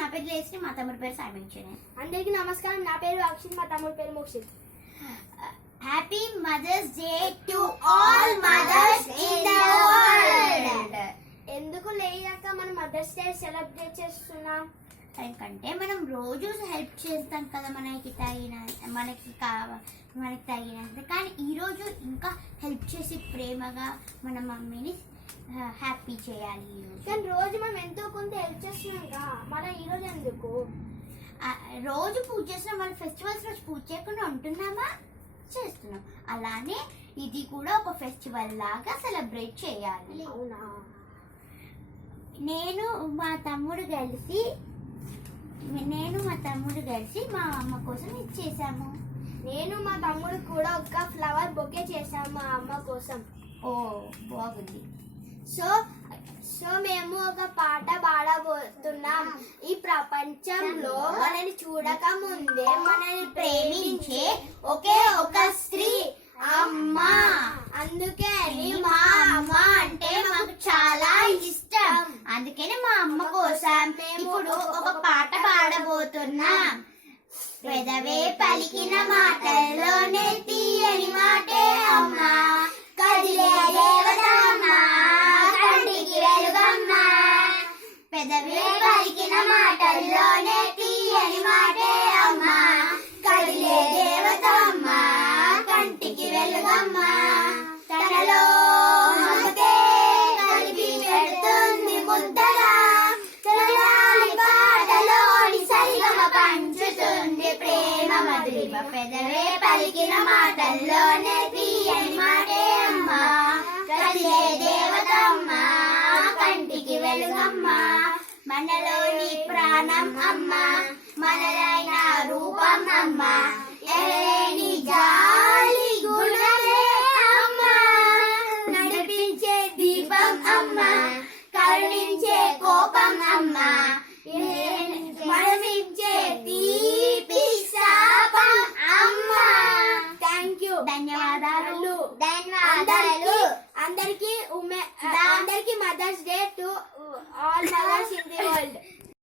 నా పేరు లేసి మా తమ్ముడి పేరు సామించాను. అందరికీ నమస్కారం, నా పేరు అక్షిత్, మా తమ్ముడి పేరు Mokshith. Happy mother's day to all mothers in the world. ఎందుకు లేయక మనం మదర్స్ డే సెలబ్రేట్ చేస్తున్నాం? ఎందుకంటే మనం రోజు హెల్ప్ చేస్తాం కదా, మనకి తగినంత. కానీ ఈరోజు ఇంకా హెల్ప్ చేసి ప్రేమగా మన మమ్మీని హ్యాపీ చేయాలి. కానీ రోజు మనం ఎంతో కొంత హెల్ప్ చేస్తున్నాంగా, మన ఈరోజు ఎందుకు? రోజు పూజ చేస్తున్నాం, మన ఫెస్టివల్స్ రోజు పూజ చేయకుండా ఉంటున్నామా? చేస్తున్నాం. అలానే ఇది కూడా ఒక ఫెస్టివల్ లాగా సెలబ్రేట్ చేయాలి. అవునా? నేను మా తమ్ముడు కలిసి మా అమ్మ కోసం ఇది చేసాము. నేను మా తమ్ముడు కూడా ఒక ఫ్లవర్ బొకే చేసాము మా అమ్మ కోసం. ఓ బాగుంది. సో మేము ఒక పాట పాడబోతున్నాం. ఈ ప్రపంచంలో మనని చూడక ముందే మనని ప్రేమించే ఒకే ఒక స్త్రీ అమ్మ. అందుకే మా అమ్మ అంటే మాకు చాలా ఇష్టం. అందుకని మా అమ్మ కోసం ఇప్పుడు ఒక పాట పాడబోతున్నాం. పెదవే పలికిన మాటల్లోనే తీయని మాటే అమ్మ, కదిలే దేవత అమ్మ, కంటికి వెలుగమ్మ. పెదవే పలికిన మాటల్లోనే తీయని మాటే అమ్మ, కదిలే దేవత అమ్మ, కంటికి వెలుగమ్మ. తనలో మమతే కలిపి పెడుతుంది ముద్దగా, తనలాలి పాటలోని సరిగమ పంచుతుంది ప్రేమ మధురిమ. పెదవే పలికిన మాటల్లోనే తీయని మాటే అమ్మ, కదిలే దేవతమ్మ, కంటికి వెలుగమ్మ. మనలోని ప్రాణం అమ్మ, మనలైన రూపం అమ్మ, ఎనలేని జాలి గుణమే అమ్మ, నడిపించే దీపం అమ్మ, కరుణించే కోపం అమ్మ, మనమించే తీపి శాపం అమ్మ. Thank you. ధన్యవాదాలు. అందరికీ mother's day to all mothers in the world.